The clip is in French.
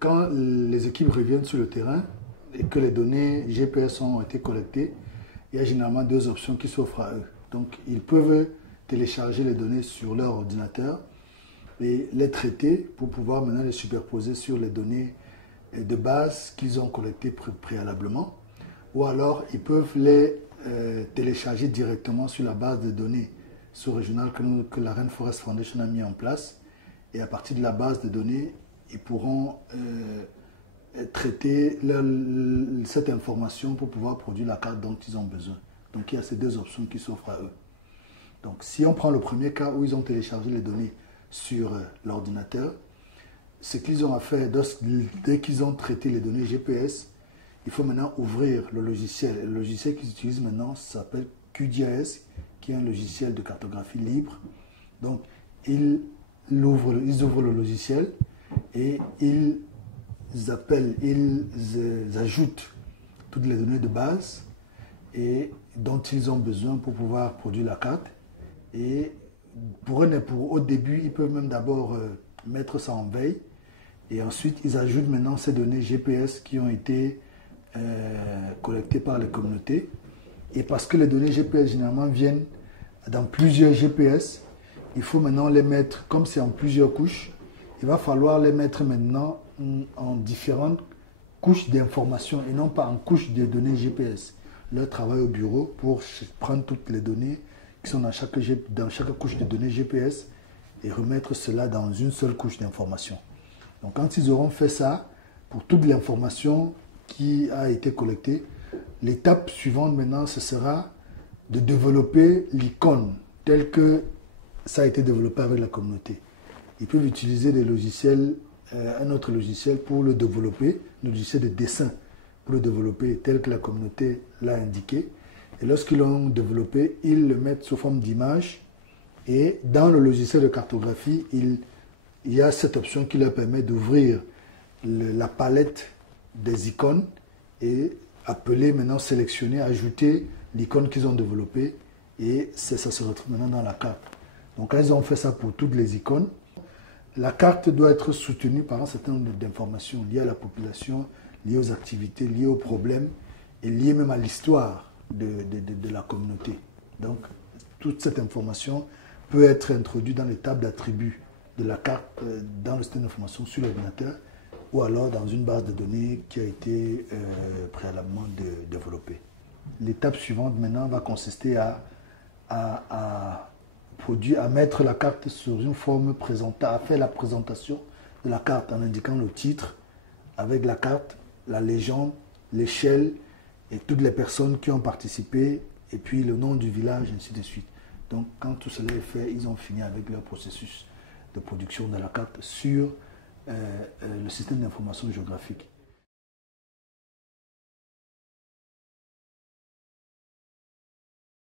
quand les équipes reviennent sur le terrain et que les données GPS ont été collectées, il y a généralement deux options qui s'offrent à eux. Donc, ils peuvent télécharger les données sur leur ordinateur et les traiter pour pouvoir maintenant les superposer sur les données de base qu'ils ont collectées préalablement. Ou alors, ils peuvent les télécharger directement sur la base de données sous-régionale que la Rainforest Foundation a mis en place. Et à partir de la base de données, ils pourront traiter cette information pour pouvoir produire la carte dont ils ont besoin. Donc il y a ces deux options qui s'offrent à eux. Donc si on prend le premier cas où ils ont téléchargé les données sur l'ordinateur, ce qu'ils ont à faire dès qu'ils ont traité les données GPS, il faut maintenant ouvrir le logiciel. Et le logiciel qu'ils utilisent maintenant s'appelle QGIS, qui est un logiciel de cartographie libre. Donc ils ouvrent le logiciel et ils ajoutent toutes les données de base et dont ils ont besoin pour pouvoir produire la carte. Et au début, ils peuvent même d'abord mettre ça en veille. Et ensuite, ils ajoutent maintenant ces données GPS qui ont été collectées par les communautés. Et parce que les données GPS généralement viennent dans plusieurs GPS, il faut maintenant les mettre, comme c'est en plusieurs couches, il va falloir les mettre maintenant en différentes couches d'informations et non pas en couches de données GPS. Leur travail au bureau pour prendre toutes les données qui sont dans chaque couche de données GPS et remettre cela dans une seule couche d'informations. Donc quand ils auront fait ça, pour toute l'information qui a été collectée, l'étape suivante maintenant, ce sera de développer l'icône telle que ça a été développé avec la communauté. Ils peuvent utiliser des logiciels, un autre logiciel pour le développer, un logiciel de dessin pour le développer tel que la communauté l'a indiqué. Et lorsqu'ils l'ont développé, ils le mettent sous forme d'image. Et dans le logiciel de cartographie, il y a cette option qui leur permet d'ouvrir la palette des icônes et appeler maintenant, sélectionner, ajouter l'icône qu'ils ont développée. Et ça se retrouve maintenant dans la carte. Donc quand ils ont fait ça pour toutes les icônes, la carte doit être soutenue par un certain nombre d'informations liées à la population, liées aux activités, liées aux problèmes et liées même à l'histoire de la communauté. Donc toute cette information peut être introduite dans les tables d'attributs de la carte dans le système d'information sur l'ordinateur ou alors dans une base de données qui a été préalablement développée. L'étape suivante maintenant va consister à mettre la carte sur une forme présentable, à faire la présentation de la carte en indiquant le titre avec la carte, la légende, l'échelle et toutes les personnes qui ont participé et puis le nom du village, ainsi de suite. Donc quand tout cela est fait, ils ont fini avec leur processus de production de la carte sur le système d'information géographique.